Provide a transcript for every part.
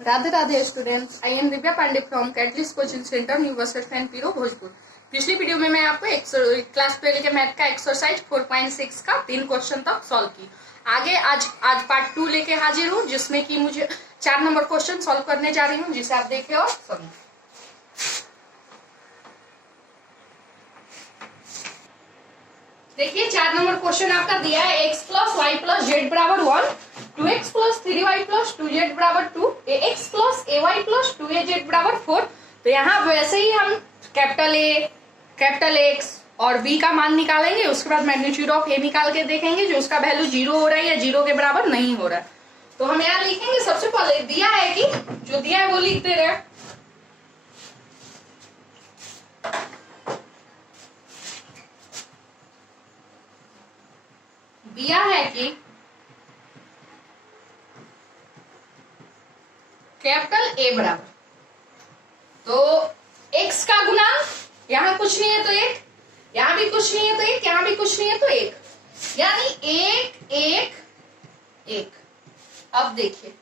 Radhe Radhe students, I am Divya Pandey from Catalyst coaching centre new bus stand Piro Bhojpur. पिछली video में मैं आपको क्लास 12 के मैथ का एक्सरसाइज 4.6 का 3 क्वेश्चन तक सॉल्व की। आगे आज पार्ट 2 लेके हाजिर हूँ, जिसमें कि मुझे 4 नंबर क्वेश्चन सॉल्व करने जा रही हूँ, जिसे आप देखें और समझें। देखिए 4 नंबर क्वेश्चन आपका दिया है x plus y plus z बराबर 1, 2x plus 3y plus 2z बराबर 2, ax plus ay plus 2az बराबर 4। तो यहाँ वैसे ही हम कैपिटल A, कैपिटल X और B का मान निकालेंगे। उसके बाद मैग्नीट्यूड ऑफ A निकाल के देखेंगे जो उसका वैल्यू 0 हो रहा है या 0 के बराबर नहीं हो रहा है। तो हम यहाँ लिखेंगे, सबसे पहले दिया है कि जो दिया है वो लिख दे रहे हैं। दिया है कि कैपिटल A बराबर, तो x का गुणांक यहां कुछ नहीं है तो 1, यहां भी कुछ नहीं है तो 1, यहां भी कुछ नहीं है तो 1, यानी 1 1 1। अब देखिए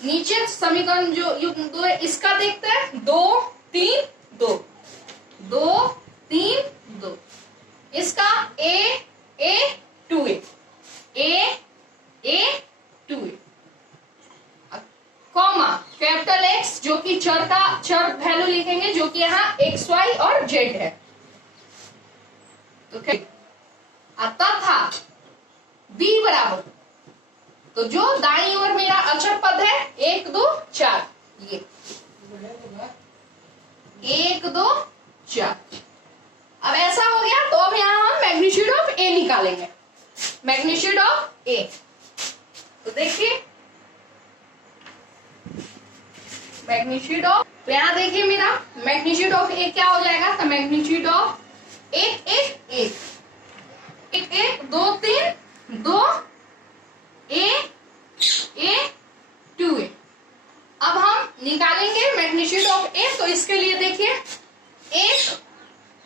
नीचे समीकरण जो युग्म 2 है इसका देखते हैं, 2 3 2 2 3 2, इसका a 2a a 2a comma capital X जो कि चर वैल्यू लिखेंगे जो कि यहाँ x y और z है। तो तथा b बराबर, तो जो दाईं ओर मेरा अचर पद है 1 2 4, ये 1 2 4। अब ऐसा हो गया तो अब यहाँ हम मैग्नीट्यूड ऑफ A निकालेंगे, मैग्नीट्यूड ऑफ A। तो देखिए मैग्नीट्यूड ऑफ, तो यहाँ देखिए मेरा मैग्नीट्यूड ऑफ A क्या हो जाएगा, तो मैग्नीट्यूड ऑफ 1 1 1 1 1 2 3 2 a 2a। अब हम निकालेंगे मैग्नीट्यूड ऑफ A। तो इसके लिए देखिए एक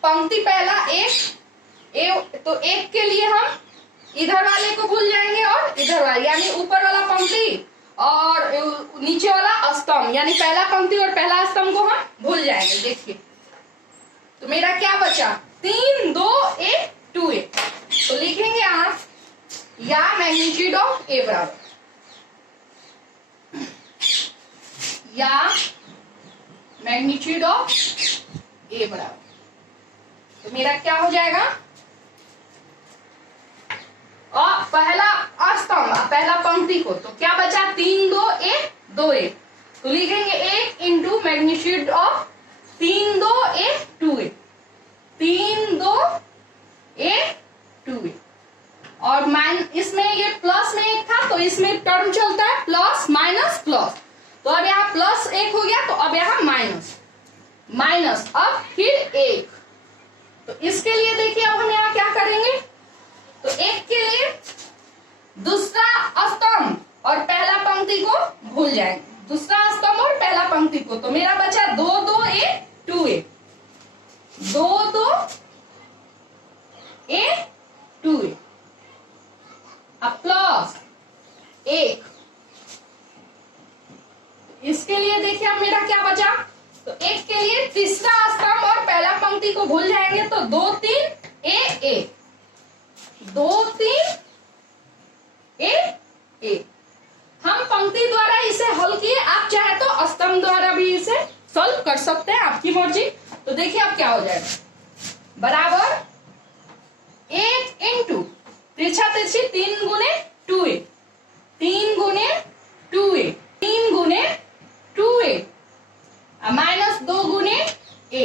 पंक्ति पहला एक तो एक के लिए हम इधर वाले को भूल जाएंगे और इधर वाले, यानी ऊपर वाला पंक्ति और नीचे वाला स्तंभ, यानी पहला पंक्ति और पहला स्तंभ को हम भूल जाएंगे। देखिए तो मेरा क्या बचा, 3 2 a 2a। तो लिखेंगे आप या मैग्नीट्यूड ऑफ A बराबर, या मैग्नीट्यूड ऑफ A बराबर, तो मेरा क्या हो जाएगा, और पहला स्तंभ पहला पंक्ति को, तो क्या बचा 3 2 a 2a। तो लिखेंगे 1 into magnitude of 3 2 a 2a, 3 2 a 2a। और इसमें ये प्लस में 1 था तो इसमें टर्म चलता है प्लस माइनस प्लस, तो अब यहाँ प्लस 1 हो गया, तो अब यहाँ माइनस माइनस, अब फिर 1। तो इसके लिए देखिए अब हम यहाँ क्या करेंगे, तो 1 के लिए दूसरा स्तंभ और पहला पंक्ति को भूल जाएंगे, दूसरा स्तंभ और पहला पंक्ति को। तो मेरा बचा 2 2 a 2a, 2 2 a 2a, अब प्लस 1। इसके लिए देखिए अब मेरा क्या बचा, तो 1 के लिए तीसरा स्तंभ और पहला पंक्ति को भूल जाएंगे, तो 2 3 a 2 3 a। हम पंक्ति द्वारा इसे हल किए, आप चाहे तो स्तंभ द्वारा भी इसे सॉल्व कर सकते हैं, आपकी मर्जी। तो देखिए अब क्या हो जाएगा, बराबर 1 इंटू तिरछा तिरछी 3 गुने 2a, 3 गुने 2a, 3 गुने 2a, माइनस 2 गुने a,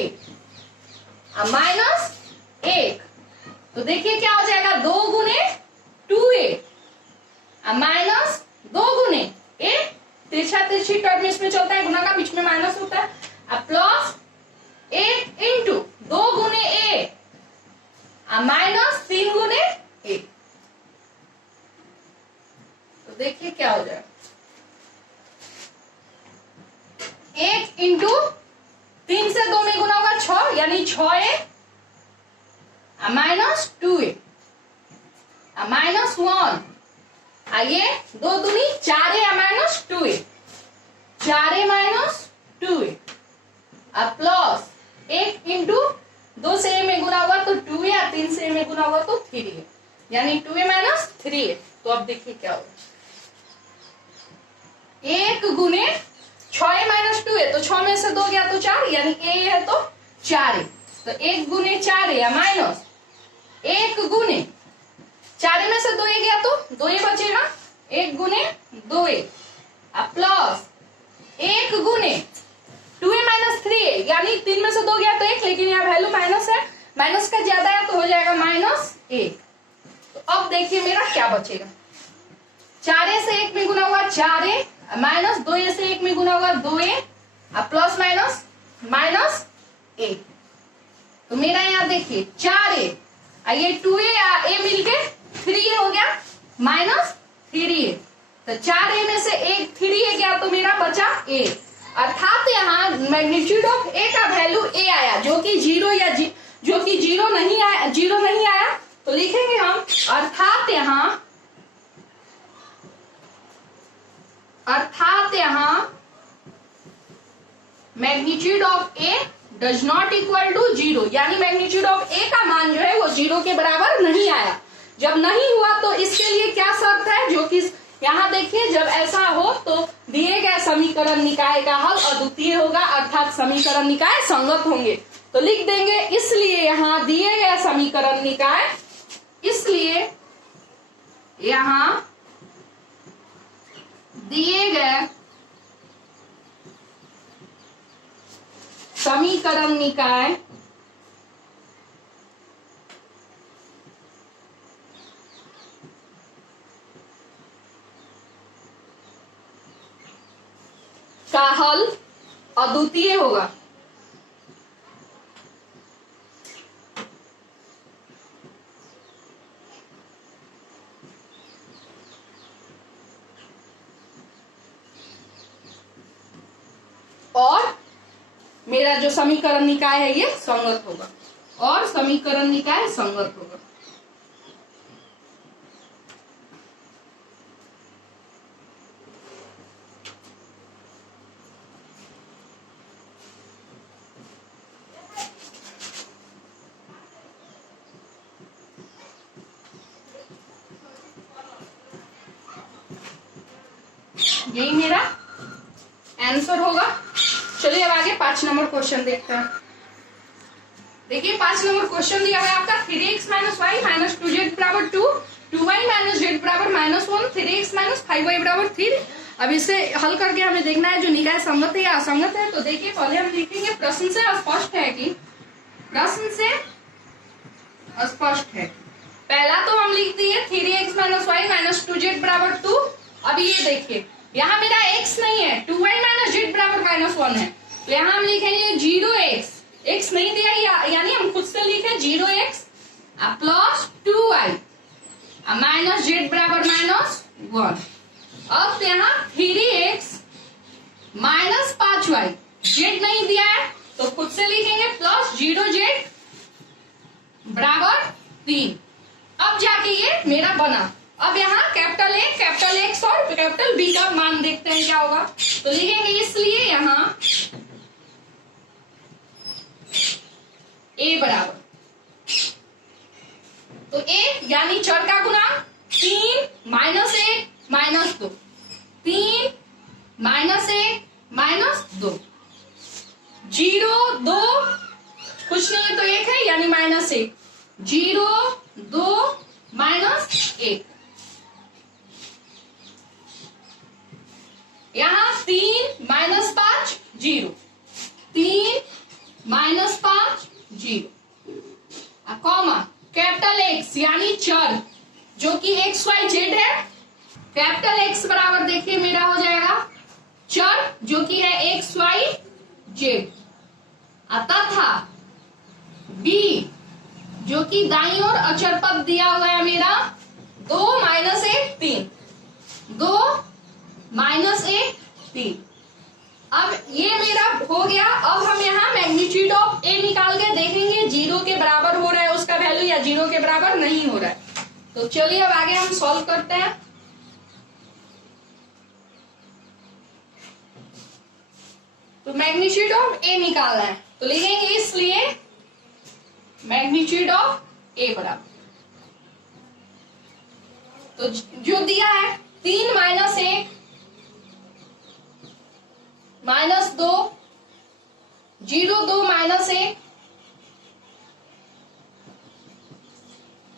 माइनस 1। तो देखिए क्या हो जाएगा, 2 गुने 2a माइनस 2 गुने a, तिरछा तिरछी टर्म इसमें चलता है, गुना का बीच में माइनस होता है, अब प्लस 1 इंटू 2 गुने a माइनस 3 गुने a। तो देखिए क्या हो जाएगा, 1 इंटू 3 से 2 में गुना होगा 6, यानी 6a माइनस 2a माइनस 1, ये 2 दूनी 4a minus 2a, 4a minus 2a अब प्लस 1 इंटू 2 से a में गुना हुआ तो 2a या 3 से a में गुना हुआ तो 3a यानी 2a माइनस 3a। तो अब देखिए क्या होगा, 1 गुने 6a माइनस 2a तो 6 में से 2 गया तो 4 यानी a है तो 4a तो 1 गुने 4a माइनस 1 गुने 4 में से 2a गया तो 2a बचेगा 1 गुने 2a अब प्लस 1 गुने 2a माइनस 3a यानी 3 में से 2 गया तो 1 लेकिन यहाँ वैल्यू माइनस है, माइनस का ज्यादा है तो हो जाएगा माइनस 1। तो अब देखिए मेरा क्या बचेगा, 4a से 1 में गुना हुआ 4a माइनस 2a से 1 में गुना हुआ 2a अब प्लस माइनस माइनस 1। तो मेरा यहाँ देखिए 4a ये 2a a मिलके 3a हो गया माइनस 3a तो 4a में से 1 3a गया तो मेरा बचा a अर्थात यहाँ मैग्नीट्यूड ऑफ a का वैल्यू a आया जो कि जीरो या जो कि जीरो नहीं आया तो लिखेंगे हम अर्थात यहाँ magnitude of a does not equal to 0 यानी मैग्नीट्यूड ऑफ a का मान जो है वो 0 के बराबर नहीं आया। जब नहीं हुआ तो इसके लिए क्या शर्त है, जो कि यहाँ देखिए जब ऐसा हो तो दिए गए समीकरण निकाय का हल अद्वितीय होगा अर्थात समीकरण निकाय संगत होंगे। तो लिख देंगे इसलिए यहाँ दिए गए समीकरण निकाय, इसलिए यहाँ दिए गए समीकरण निकाय का हल अद्वितीय होगा। और मेरा जो समीकरण निकाय है ये संगत होगा और समीकरण निकाय संगत होगा। यही मेरा आंसर होगा। चलिए अब आगे 5 नंबर क्वेश्चन देखते हैं। देखिए 5 नंबर क्वेश्चन दिया है आपका 3x minus Y minus 2z बराबर 2, 2y माइनस जेड बराबर -1, 3x माइनस 5y बराबर 3। अब इसे हल करके हमें देखना है जो निकाय संगत है या असंगत है। तो देखिए पहले हम लिखेंगे प्रश्न से स्पष्ट है कि पहला तो हम लिख दिए 3x minus Y minus 2z बराबर 2। अब ये देखिए यहाँ मेरा x नहीं है, 2y माइनस जेड बराबर -1 है तो यहाँ हम लिखेंगे 0x, x नहीं दिया यानी हम खुद से लिखे 0x plus 2y minus Z बराबर -1। अब यहाँ 3x माइनस 5y, जेड नहीं दिया है तो खुद से लिखेंगे प्लस 0z बराबर 3। अब जाके ये मेरा बना। अब यहाँ कैपिटल A, कैपिटल X और कैपिटल B का मान देखते हैं क्या होगा। तो लिखेंगे इसलिए यहाँ A बराबर, तो A यानी चर का गुणांक 3 माइनस 1 माइनस 2, 3 माइनस 1 माइनस 2, 0 2 कुछ नहीं है तो 1 है यानी -1, 0 2 -1। यहाँ 3 minus 5 0, 3 minus 5 0 comma capital X यानी चर जो कि XYZ है। कैपिटल X बराबर देखिए मेरा हो जाएगा चर जो कि है XYZ तथा B जो कि दाईं ओर अचर पद दिया हुआ है मेरा 2 माइनस 1 3, 2 माइनस 1 3। अब ये मेरा हो गया। अब हम यहाँ मैग्नीट्यूड ऑफ A निकाल के देखेंगे 0 के बराबर हो रहा है उसका वैल्यू या 0 के बराबर नहीं हो रहा है। तो चलिए अब आगे हम सॉल्व करते हैं। मैग्नीट्यूड ऑफ ए निकालना है, तो लिखेंगे इसलिए मैग्नीट्यूड ऑफ ए बराबर, तो जो दिया है 3 माइनस 1 माइनस 2 0 2 माइनस 1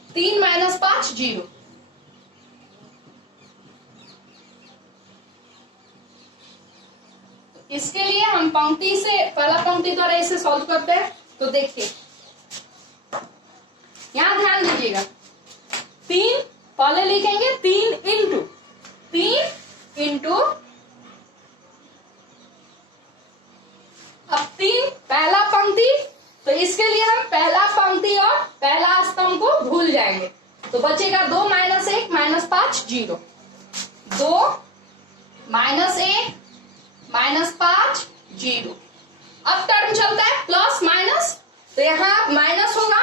3 माइनस 5 0। इसके लिए हम पंक्ति से पहला पंक्ति द्वारा इसे सॉल्व करते हैं। तो देखिए यहां ध्यान दीजिएगा, 3 पहले लिखेंगे 3 इंटू अब 3 पहला पंक्ति, तो इसके लिए हम पहला पंक्ति और पहला स्तंभ को भूल जाएंगे, तो बचेगा 2 माइनस 1 माइनस 5 0, 2 माइनस 1 माइनस 5 0। अब टर्म चलता है प्लस माइनस, तो यहाँ माइनस होगा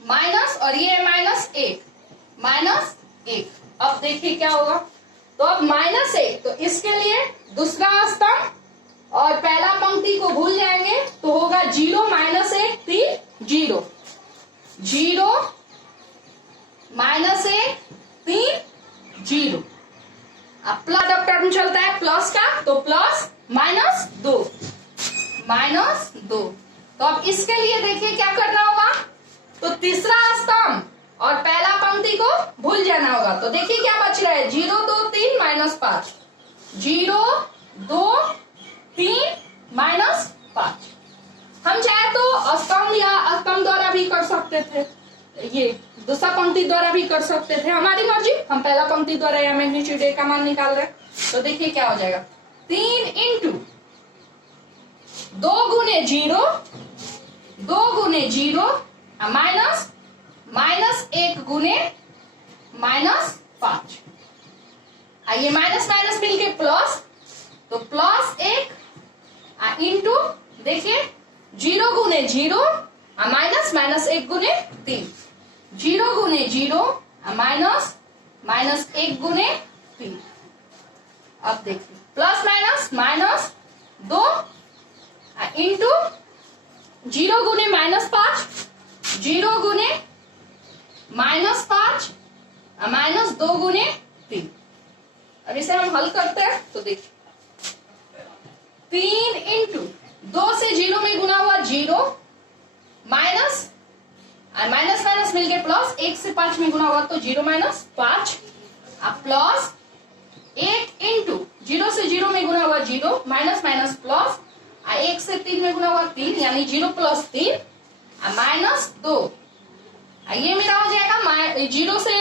माइनस और ये माइनस 1। अब देखिए क्या होगा, तो अब माइनस 1, तो इसके लिए दूसरा स्तंभ और पहला पंक्ति को भूल जाएंगे, तो होगा 0 माइनस 1 3 0, 0 माइनस 1 3 0। अब प्लस अब टर्म चलता है प्लस का, तो प्लस माइनस 2। तो अब इसके लिए देखिए क्या करना होगा, तो तीसरा स्तंभ और पहला पंक्ति को भूल जाना होगा, तो देखिए क्या बच रहा है 0 2 3 माइनस 5, 0 2 3 माइनस 5। हम चाहे तो स्तंभ या स्तंभ द्वारा भी कर सकते थे, ये दूसरा पंक्ति द्वारा भी कर सकते थे, हमारी मर्जी। हम पहला पंक्ति द्वारा या मैग्नीट्यूड ए का मान निकाल रहे हैं, तो देखिए क्या हो जाएगा 3 इंटू 2 गुने 0 माइनस 1 गुने माइनस 5। ये माइनस माइनस मिलके प्लस, तो प्लस 1 इंटू देखिए 0 गुने 0 माइनस 1 गुने 3, 0 गुने 0 माइनस 1 गुने 3। अब देखिए प्लस माइनस 2 इंटू 0 गुने माइनस 5, 0 गुने माइनस 5 माइनस 2 गुने 3। अब इसे हम हल करते हैं, तो देखिए 3 इंटू 2 से 0 में गुना हुआ 0 माइनस माइनस मिलके प्लस, 1 से 5 में गुना हुआ तो 0 माइनस 5, अब प्लस 1 इंटू 0 से 0 में गुना हुआ 0 माइनस प्लस, 1 से 3 में गुना हुआ 3 यानी 0 प्लस 3 माइनस 2। ये मेरा हो जाएगा 0 से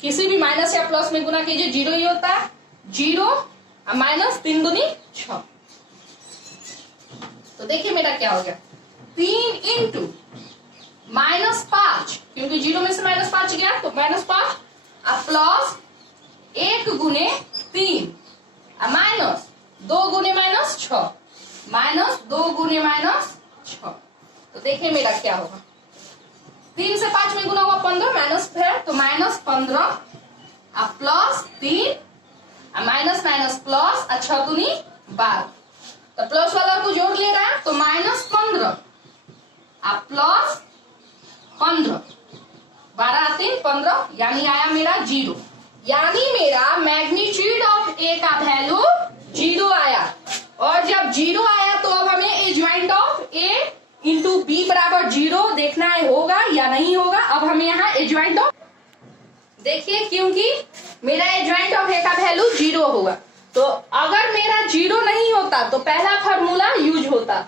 किसी भी माइनस या प्लस में गुना कीजिए 0 ही होता है, 0 माइनस 3 दूनी 6। तो देखिए मेरा क्या हो गया 3 इंटू माइनस 5, क्योंकि 0 में से माइनस 5 गया तो माइनस 5, अब प्लस 1 गुने 3 माइनस 2 गुने माइनस 6, माइनस 2 गुने माइनस 6। तो देखिए मेरा क्या होगा 3 से 5 में गुना हुआ 15 माइनस है तो माइनस 15, अब प्लस 3 माइनस प्लस 6 दूनी 12, तो प्लस वाला को जोड़ ले रहा है तो माइनस 15 अब प्लस 15, 12 3 15 यानी आया मेरा 0, यानी मेरा मैग्नीट्यूड ऑफ ए का वैल्यू 0 आया। और जब 0 आया तो अब हमें adjoint of A into B बराबर 0 देखना है होगा या नहीं होगा। अब हमें यहाँ एडजॉइंट ऑफ देखिए, क्योंकि मेरा एडजॉइंट ऑफ ए का वैल्यू 0 होगा, तो अगर मेरा 0 नहीं होता तो पहला फॉर्मूला यूज होता,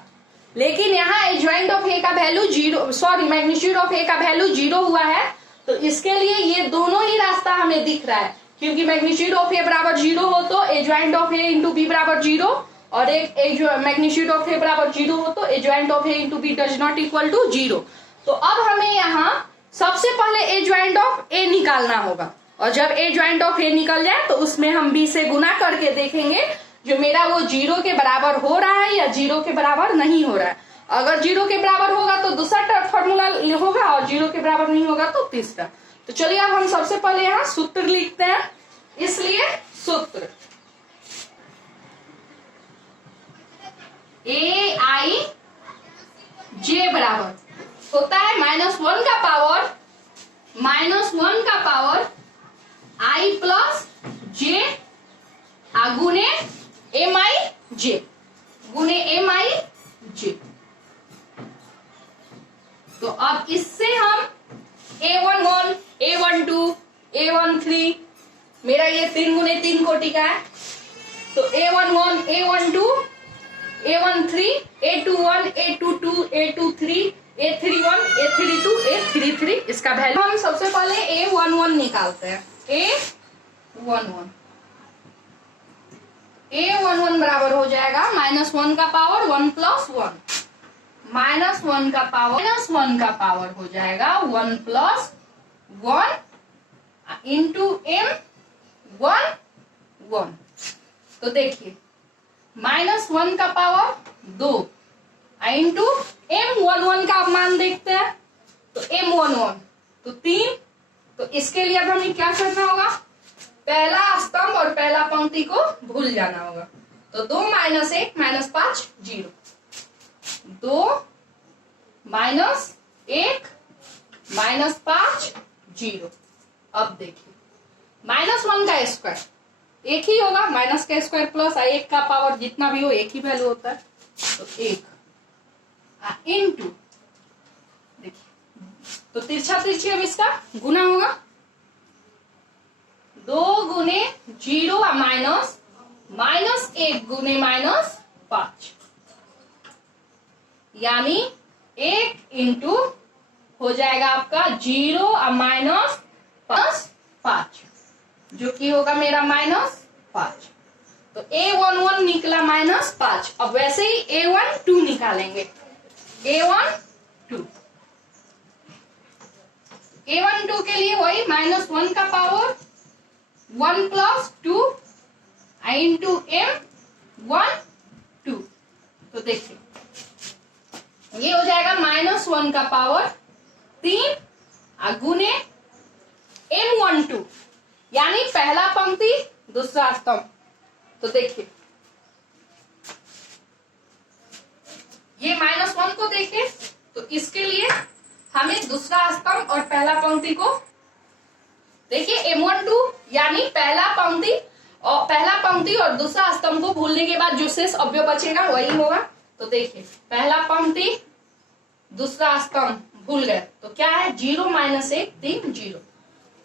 लेकिन यहाँ एडजॉइंट ऑफ ए का वैल्यू 0 मैग्नीट्यूड ऑफ ए का वैल्यू 0 हुआ है, तो इसके लिए ये दोनों ही रास्ता हमें दिख रहा है, क्योंकि मैग्नीट्यूड ऑफ ए बराबर 0 हो तो adjoint of A into B बराबर 0, और एक मैग्नीट्यूड ऑफ ए बराबर 0 हो तो adjoint of A into B does not equal to 0। तो अब हमें यहाँ सबसे पहले एडजॉइंट ऑफ ए निकालना होगा, और जब एडजॉइंट ऑफ ए निकल जाए तो उसमें हम बी से गुना करके देखेंगे जो मेरा वो 0 के बराबर हो रहा है या 0 के बराबर नहीं हो रहा है। अगर 0 के बराबर होगा तो दूसरा फॉर्मूला होगा, और 0 के बराबर नहीं होगा तो तीसरा। तो चलिए अब हम सबसे पहले यहाँ सूत्र लिखते हैं, इसलिए सूत्र आई जे बराबर होता है -1 का पावर आई प्लस जे गुने एम आई जे तो अब इससे हम A11, A12, A13 मेरा ये 3 गुने 3 कोटि का है तो A11, A12, A13, A21, A22, A23, A31, A32, A33 इसका वैल्यू हम सबसे पहले A11 निकालते हैं। A11 बराबर हो जाएगा -1 का पावर 1 प्लस 1 -1 का पावर हो जाएगा 1 प्लस 1 इंटू M11। तो देखिए -1 का पावर 2 इंटू M11 का मान देखते हैं तो M11 तो 3। तो इसके लिए अब हमें क्या करना होगा, पहला स्तंभ और पहला पंक्ति को भूल जाना होगा। तो 2 - 1 -5 0 2 - 1 -5 0। अब देखिए -1 का स्क्वायर एक ही होगा, माइनस का स्क्वायर प्लस 1 का पावर जितना भी हो एक ही वैल्यू होता है तो 1 इंटू देखिए तो तिरछा तिरछी अब इसका गुना होगा 2 गुने 0 -1 गुने -5 यानी 1 इंटू हो जाएगा आपका 0 -5 जो कि होगा मेरा -5। तो A11 निकला -5। अब वैसे ही A12 निकालेंगे। A12 के लिए वही -1 का पावर 1 प्लस 2 इंटू M12। तो देखिए ये हो जाएगा -1 का पावर 3 गुने M12 यानी पहला पंक्ति दूसरा स्तंभ। तो देखिए ये -1 को देखिए तो इसके लिए हमें दूसरा स्तंभ और पहला पंक्ति को देखिए M12 यानी पहला पंक्ति और दूसरा स्तंभ को भूलने के बाद जो शेष अवयव बचेगा वही होगा। तो देखिए पहला पंक्ति दूसरा स्तंभ भूल गए तो क्या है 0 - 1 3 0।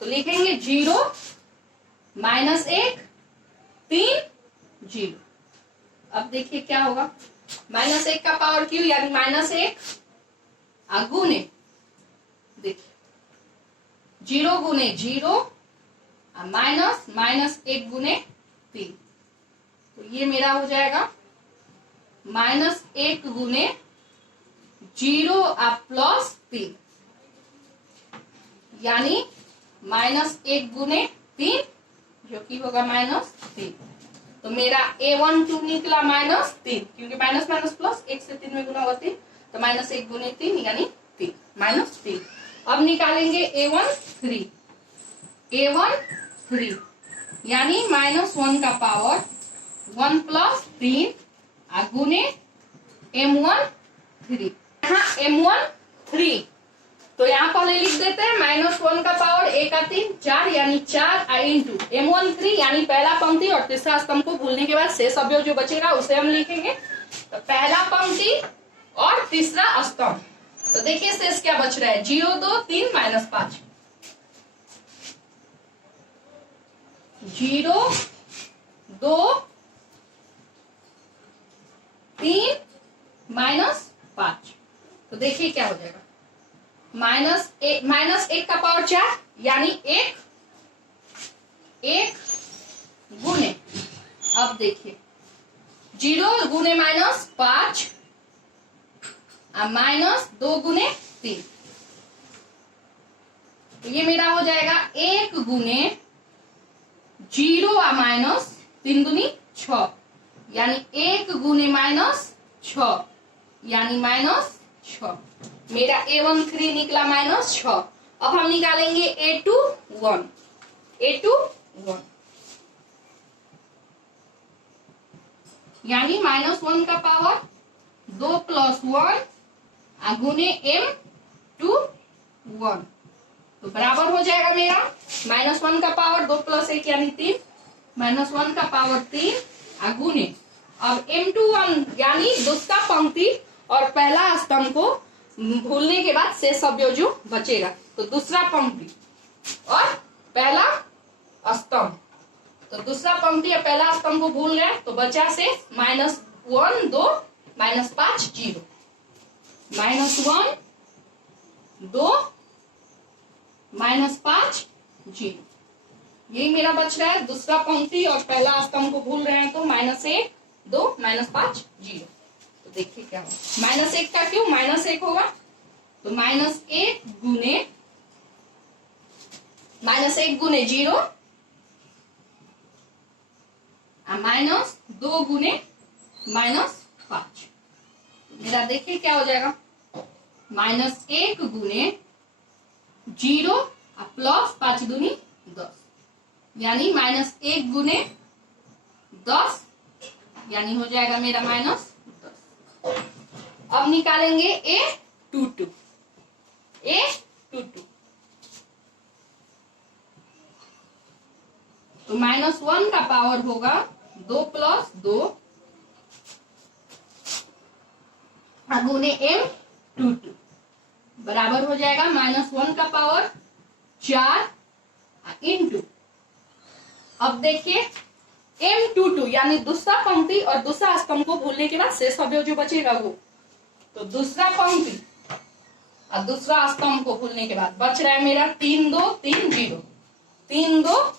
तो लिखेंगे 0 - 1 3 0। अब देखिए क्या होगा -1 का पावर क्यू यानी -1 गुने देखिए 0 गुने 0 -1 गुने 3। तो ये मेरा हो जाएगा -1 गुने 0 प्लस 3 यानी -1 गुने 3 जो कि होगा -3। तो मेरा A12 निकला -3 क्योंकि माइनस प्लस 1 से 3 में गुना होगा 3 तो -1 गुने 3 यानी 3 -3। अब निकालेंगे A13 यानी -1 का पावर 1 प्लस 3 गुने M13। यहाँ M13 तो यहाँ पहले लिख देते हैं -1 का पावर 1 का 3 4 यानी 4 इंटू M13 यानी पहला पंक्ति और तीसरा स्तंभ को भूलने के बाद शेष अवयव जो बचेगा उसे हम लिखेंगे। तो पहला पंक्ति और तीसरा स्तंभ। तो देखिए शेष क्या बच रहा है 0 2 3 -5 0 2 3 -5। तो देखिए क्या हो जाएगा -1 का पावर 4 यानी 1 गुने अब देखिए 0 गुने -5 -2 गुने 3। तो ये मेरा हो जाएगा 1 गुने 0 3 दूनी 6 यानी 1 गुने -6 यानी -6। मेरा A13 निकला -6। अब हम निकालेंगे A21 यानी -1 का पावर 2 + 1 गुने m/1, तो बराबर हो जाएगा मेरा -1 का पावर 2 + 1 यानी 3, -1 का पावर 3 गुने, अब m/1 यानी दूसरा पंक्ति और पहला स्तंभ को भूलने के बाद शेष अवयव जो बचेगा, तो दूसरा पंक्ति और पहला स्तंभ, तो दूसरा पंक्ति और पहला स्तंभ को भूल रहे हैं तो बचा से -1 2 -5 0, -1 2 -5 0, यही मेरा बच रहा है। दूसरा पंक्ति और पहला स्तंभ को भूल रहे हैं तो -1 2 -5 0, तो देखिए क्या होगा। -1 का क्यों -1 होगा, तो -1 गुने -0 -2 गुने -5, मेरा देखिए क्या हो जाएगा, -1 गुने 0 प्लस 5 दूनी 10, यानी -1 गुने 10, यानी हो जाएगा मेरा -10। अब निकालेंगे A22, A22, तो -1 का पावर होगा 2 + 2 गुने m22, बराबर हो जाएगा -1 का पावर 4 इंटू, अब देखिए m22 यानी दूसरा पंक्ति और दूसरा स्तंभ को भूलने के बाद शेष अवयव जो बचेगा वो, तो दूसरा पंक्ति और दूसरा स्तंभ को भूलने के बाद बच रहा है मेरा 3 2 3 0, 3 2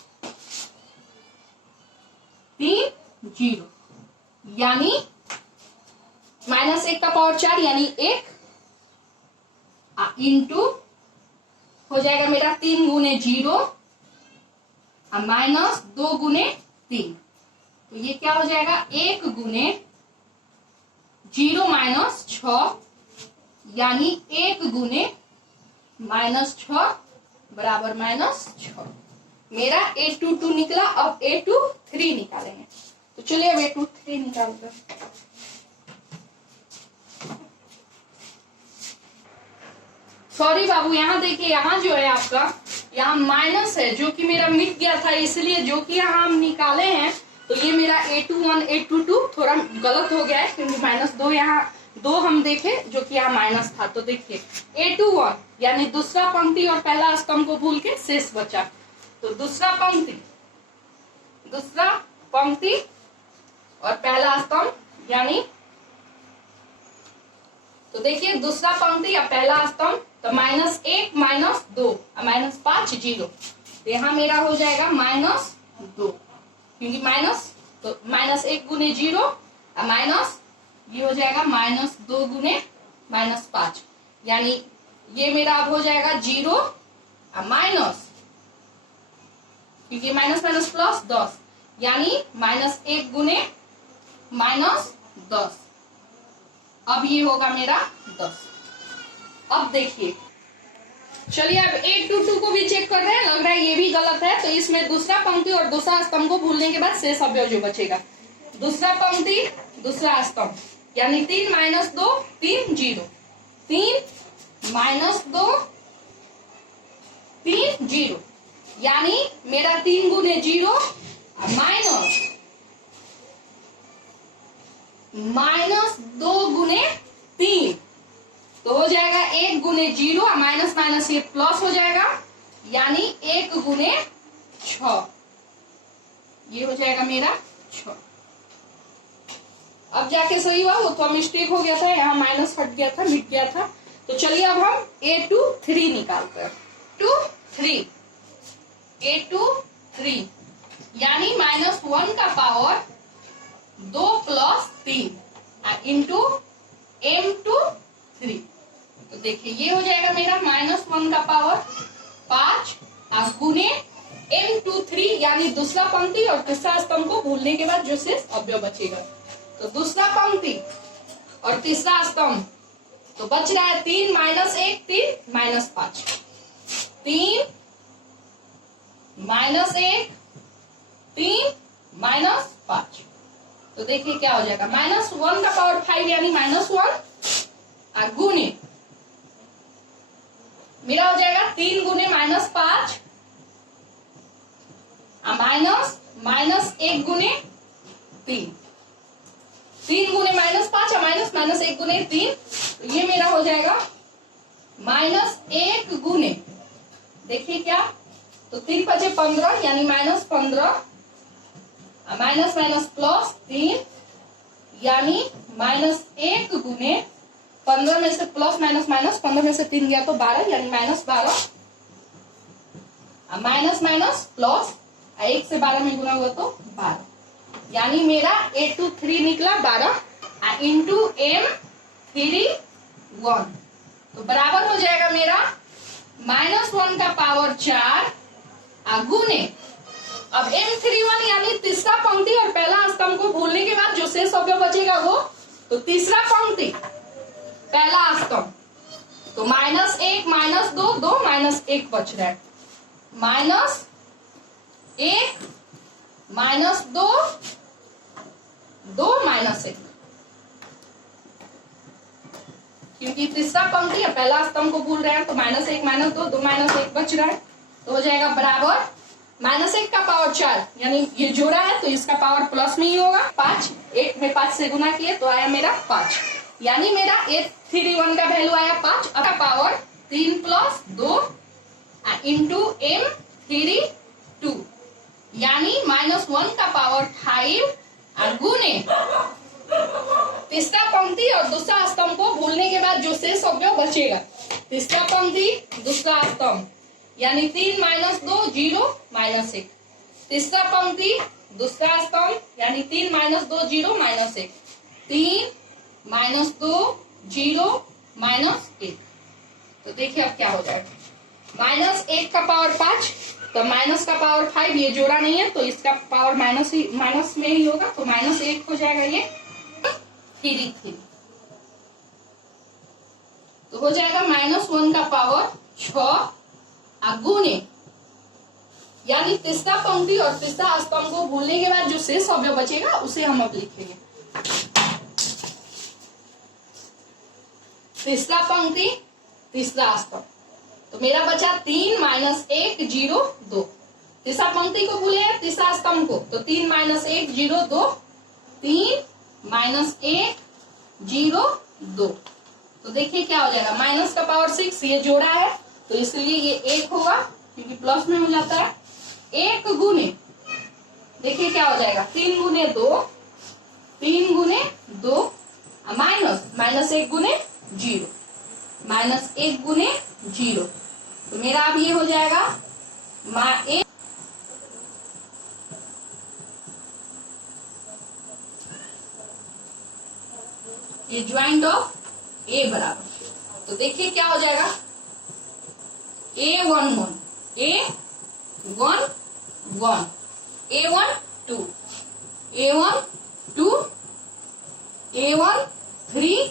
3 0, यानी -1 का पावर 4 यानी 1 इंटू हो जाएगा मेरा 3 गुने 0 -2 गुने 3, तो ये क्या हो जाएगा 1 गुने 0 -6, यानी 1 गुने -6 बराबर -6, मेरा A22 निकला। अब A23 निकालेंगे, तो चलिए अब A23 निकालते हैं। सॉरी बाबू, यहाँ देखिए, यहाँ जो है आपका यहाँ माइनस है जो कि मेरा मिट गया था, इसलिए जो कि यहाँ हम निकाले हैं तो ये मेरा A21 A22 थोड़ा गलत हो गया है, क्योंकि -2 यहाँ 2 हम देखे जो कि यहाँ माइनस था। तो देखिए A21 यानी दूसरा पंक्ति और पहला स्तंभ को भूल के शेष बचा, तो दूसरा पंक्ति और पहला स्तंभ यानी, तो देखिए दूसरा पंक्ति या पहला स्तंभ, तो -1 -2 -5 0, तो यहाँ मेरा हो जाएगा -2, क्योंकि तो -1 गुने 0 माइनस ये हो जाएगा -2 गुने -5, यानी ये मेरा अब हो जाएगा 0 माइनस, क्योंकि माइनस प्लस 10, यानी -1 गुने -10, अब ये होगा मेरा 10। अब देखिए, चलिए अब A22 को भी चेक कर रहे हैं, लग रहा है ये भी गलत है, तो इसमें दूसरा पंक्ति और दूसरा स्तंभ को भूलने के बाद शेष अवयव जो बचेगा, दूसरा पंक्ति दूसरा स्तंभ, यानी 3 - 2 3 0, 3 - 2 3 0, यानी मेरा 3 गुने 0 -2 गुने 3, तो हो जाएगा 1 गुने 0 माइनस ये प्लस हो जाएगा, यानी 1 गुने 6, ये हो जाएगा मेरा 6। अब जाके सही हुआ, वो तो मिस्टेक हो गया था, यहाँ माइनस हट गया था, मिट गया था। तो चलिए अब हम A23 निकालते हैं। A23 यानी -1 का पावर 2 + 3 इंटू M23, तो देखिए ये हो जाएगा मेरा -1 का पावर 5 गुने M23, यानी दूसरा पंक्ति और तीसरा स्तंभ को भूलने के बाद जो शेष अवयव बचेगा, तो दूसरा पंक्ति और तीसरा स्तंभ, तो बच रहा है 3 - 1 3 - 5, 3 - 1 3 - 5, तो देखिए क्या हो जाएगा, -1 का पावर 5 यानी -1 गुने मेरा हो जाएगा 3 गुने -5 -1 गुने 3, 3 गुने -5 -1 गुने 3, तो ये मेरा हो जाएगा -1 गुने, देखिए क्या, तो 3 × 5 = 15 यानी -15 माइनस माइनस प्लस 3 यानी -1 गुने 15 में से प्लस माइनस माइनस 15 में से 3 गया तो 12 यानी -12 माइनस माइनस प्लस 1 से 12 में गुना हुआ तो 12 यानी मेरा 8 2 3 निकला 12 इंटू m3 1 तो बराबर हो जाएगा मेरा -1 का पावर 4 गुने, अब m31 यानी तीसरा पंक्ति और पहला स्तंभ को भूलने के बाद जो शेष अवयव बचेगा वो, तो तीसरा पंक्ति पहला स्तंभ, तो -1 -2 2 -1 बच रहा है, -1 -2 2 -1 क्योंकि तीसरा पंक्ति है पहला स्तंभ को भूल रहे हैं तो -1 -2 2 -1 बच रहा है, तो हो जाएगा बराबर -1 का पावर 4 यानी ये जोड़ा है तो इसका पावर प्लस में ही होगा 5, 1 में 5 से गुना किए तो आया मेरा 5 यानी मेरा 831 का वैल्यू आया 5 का पावर 3 + 2 इंटू m32 यानी -1 का पावर 5 गुने तीसरा पंक्ति और दूसरा स्तंभ को भूलने के बाद जो शेष अवयव बचेगा, तीसरा पंक्ति दूसरा स्तंभ यानी 3 - 2 0 -1, तीसरा पंक्ति दूसरा स्तंभ यानी 3 - 2 0 -1, 3 - 2 0 -1, तो देखिए अब क्या हो जाएगा, -1 का पावर 5 तो माइनस का पावर 5 ये जोड़ा नहीं है तो इसका पावर माइनस में ही होगा तो -1 हो जाएगा ये 3 तो हो जाएगा -1 का पावर 6 गुने यानी तीसरा पंक्ति और तीसरा स्तंभ को भूलने के बाद जो शेष अवयव बचेगा उसे हम अब लिखेंगे, तीसरा पंक्ति तीसरा स्तंभ, तो मेरा बचा 3 - 1 0 2, तीसरा पंक्ति को भूले तीसरा स्तंभ को तो 3 - 1 0 2 3 - 1 0 2, तो देखिए क्या हो जाएगा, माइनस का पावर 6 ये जोड़ा है तो इसलिए ये 1 होगा क्योंकि प्लस में हो जाता है, 1 गुने देखिए क्या हो जाएगा 3 गुने 2 3 गुने 2 -1 गुने 0 -1 गुने 0, तो मेरा अब ये हो जाएगा ये ज्वाइंट ऑफ ए बराबर, तो देखिए क्या हो जाएगा A11 A11 A1 2 A1 2 A1 3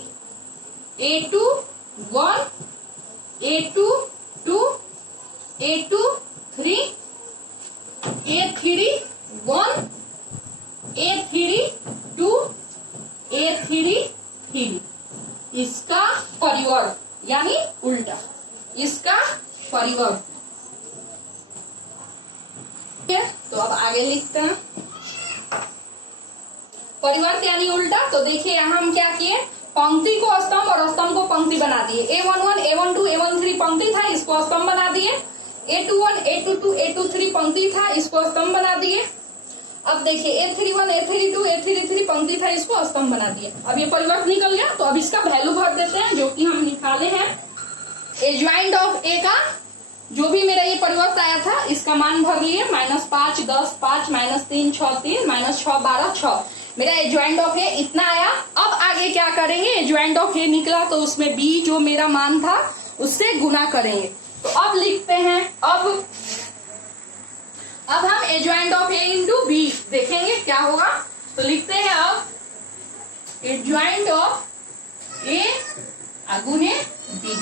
A2 1 A2 2 A2 3 A3 1 A3 2 A3 3, इसका परिवर्त यानी उल्टा, इसका परिवर्त, तो अब आगे लिखते हैं परिवर्त यानी उल्टा, तो देखिए यहाँ हम क्या किए, पंक्ति को स्तंभ और स्तंभ को पंक्ति बना दिए, A11 A12 A13 पंक्ति था इसको स्तंभ बना दिए, A21 A22 A23 पंक्ति था इसको स्तंभ बना दिए, अब देखिए A31 A32 A33 पंक्ति था इसको स्तंभ बना दिए, अब ये परिवर्त निकल गया तो अब इसका वैल्यू भर देते हैं जो कि हम निकाले हैं, एडज्वाइंट ऑफ ए का जो भी मेरा ये परिवर्त आया था इसका मान भर लिए, -5 10 5 -3 6 3 -6 12 6, मेरा एडज्वाइंट ऑफ ए इतना आया। अब आगे क्या करेंगे, एडज्वाइंट ऑफ ए निकला तो उसमें बी जो मेरा मान था उससे गुना करेंगे, तो अब लिखते हैं अब हम adjoint of A into B देखेंगे क्या होगा, तो लिखते हैं अब एडज्वाइंट ऑफ ए गुने बी,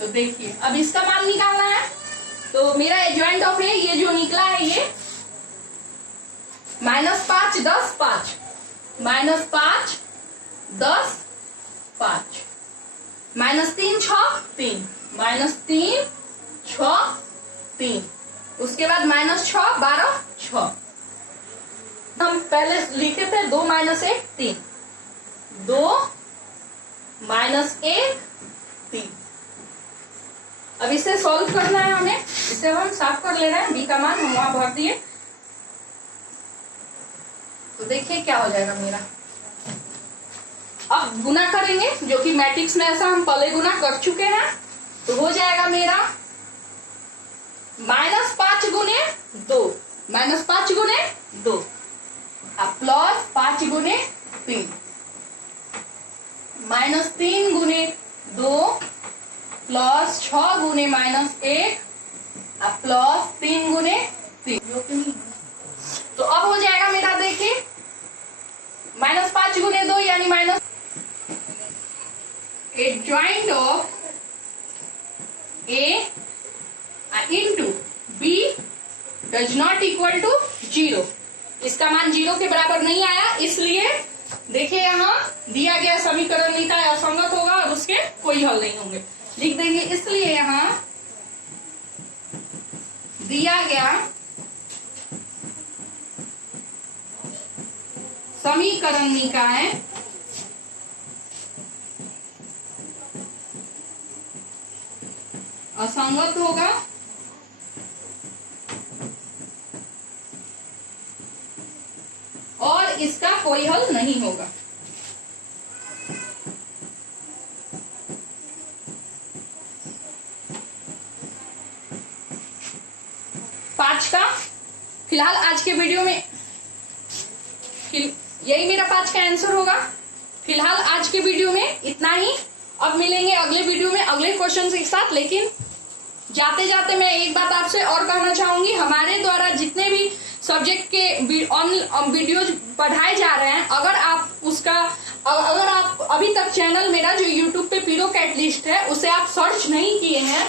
तो देखिए अब इसका मान निकालना है, तो मेरा एडज्वाइंट ऑफ ए ये जो निकला है ये -5 10 5, -5 10 5 -3 6 3 -3 6 3 उसके बाद -6 12 6 हम पहले लिखे थे 2 -1 3 2 -1 3। अब इसे सॉल्व करना है हमें। इसे हम साफ कर ले रहे हैं। b का मान हम वहां भर दिए। तो देखिए क्या हो जाएगा मेरा। अब गुना करेंगे, जो कि मैट्रिक्स में ऐसा हम पहले गुना कर चुके हैं। तो हो जाएगा मेरा -5 गुने 2 -5 गुने 2 अब +5 गुने 3 -3 गुने 2 +6 गुने -1 अब +3 गुने 3। तो अब हो जाएगा मेरा, देखिए -5 गुने 2 यानी minus adjoint of A into B does not equal to 0। इसका मान 0 के बराबर नहीं आया, इसलिए देखिए यहाँ दिया गया समीकरण लिखा है असंगत होगा और उसके कोई हल नहीं होंगे, लिख देंगे। इसलिए यहाँ दिया गया समीकरण निकाय असंगत होगा और इसका कोई हल नहीं होगा। पांच का फिलहाल आज के वीडियो में यही मेरा 5 का आंसर होगा। फिलहाल आज के वीडियो में इतना ही। अब मिलेंगे अगले वीडियो में अगले क्वेश्चन के साथ। लेकिन जाते जाते मैं एक बात आपसे और कहना चाहूंगी, हमारे द्वारा जितने भी सब्जेक्ट के वीडियोज पढ़ाए जा रहे हैं, अगर आप अभी तक चैनल मेरा जो यूट्यूब पे पीरो कैटलिस्ट है उसे आप सर्च नहीं किए हैं,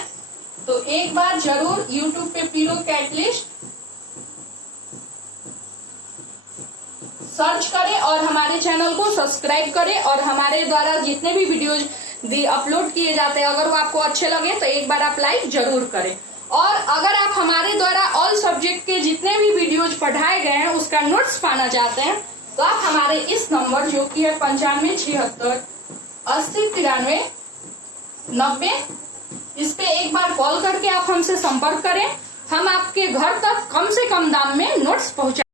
तो एक बार जरूर यूट्यूब पे पीरो कैटलिस्ट सर्च करें और हमारे चैनल को सब्सक्राइब करें। और हमारे द्वारा जितने भी वीडियोज अपलोड किए जाते हैं, अगर वो आपको अच्छे लगे तो एक बार आप लाइक जरूर करें। और अगर आप हमारे द्वारा ऑल सब्जेक्ट के जितने भी वीडियोज पढ़ाए गए हैं उसका नोट्स पाना चाहते हैं, तो आप हमारे इस नंबर जो कि है 95 76 80 93 90, इस पे एक बार कॉल करके आप हमसे संपर्क करें। हम आपके घर तक कम से कम दाम में नोट्स पहुंचा